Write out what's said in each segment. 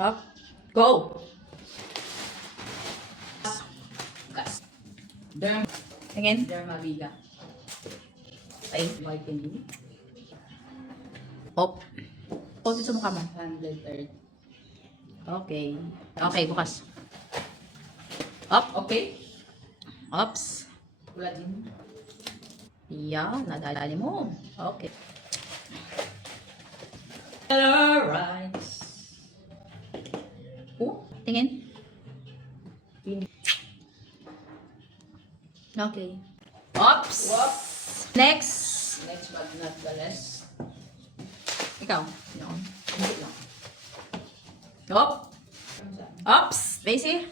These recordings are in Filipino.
Up. Go. Gas. Derm. Again. Dermaviga. Ay. Whitening. Up. Pose sa mukha mo. 100 Earth. Okay. Okay, bukas. Up. Okay. Ups. Wala din. Yan. Nadali mo. Okay. Alright. Oh, tingin. Okay. Ups. Whoops. Next. Next but not the less. Ikaw. Yan. Hindi lang. Up. Ups. Daisy.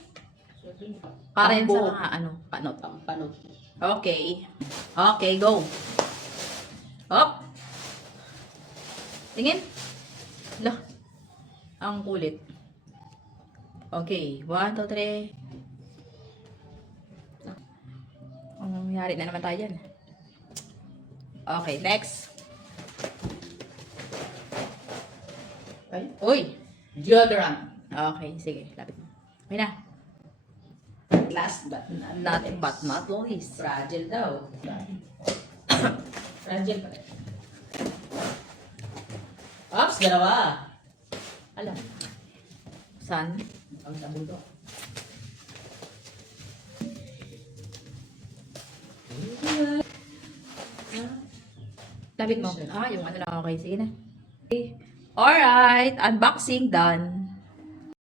Para yun sa mga ano, panot. Pampanot. Okay. Okay, go. Up. Tingin. Lah. Ang kulit. Okay. 1, 2, 3. Ang nangyari na naman tayo dyan. Okay, next. Ay. Uy. Deodorant. Okay, sige. Lapit mo. Okay na. Last but Not but not least. Fragile daw. Fragile pa rin. Ops, dalawa. Alam. Sun. Ang tabulo. Lapit mo. Ah, yung ano lang. Okay, sige na. Okay. Alright. Unboxing done.